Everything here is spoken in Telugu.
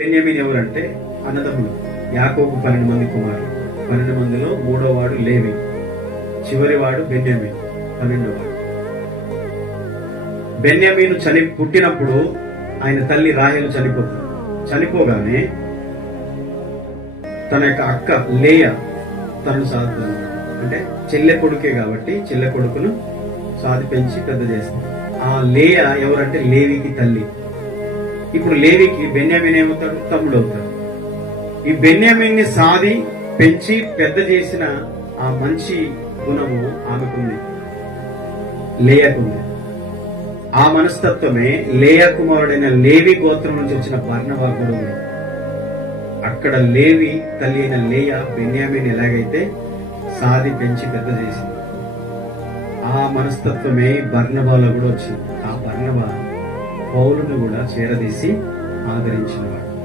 బెన్యామిన్ ఎవరంటే అన్నదమ్ములు. యాకోబు పన్నెండు మంది కుమారులు. పన్నెండు మందిలో మూడో వాడు లేవి. చివరి వాడు బెన్యామిన్ పన్నెండో వాడు. బెన్యామీను చని పుట్టినప్పుడు ఆయన తల్లి రాహేలు చనిపోతుంది చనిపోగానే తన యొక్క అక్క లేయ తనను సాధుతుంది అంటే చెల్లె కొడుకే కాబట్టి చెల్లె కొడుకును సాధి పెంచి పెద్ద చేస్తుంది ఆ లేయ ఎవరంటే లేవికి తల్లి. ఇప్పుడు లేవికి బెన్యామిన్ ఏమవుతాడు తమ్ముడు అవుతాడు. ఈ బెన్యామిన్ని సాది పెంచి పెద్ద చేసిన ఆ మంచి గుణము ఆమెకుంది లేయకుంది ఆ మనస్తత్వమే లేయ కుమారుడైన లేవి గోత్రం నుంచి వచ్చిన బర్ణవా కూడా ఉంది. అక్కడ లేవి తల్లి అయిన లేయ బెన్యామిన్ ఎలాగైతే సాది పెంచి పెద్ద చేసింది. ఆ మనస్తత్వమే బర్ణబాలో కూడా వచ్చింది. ఆ బర్ణబా పౌలును కూడా చేరదీసి ఆదరించినవాడు.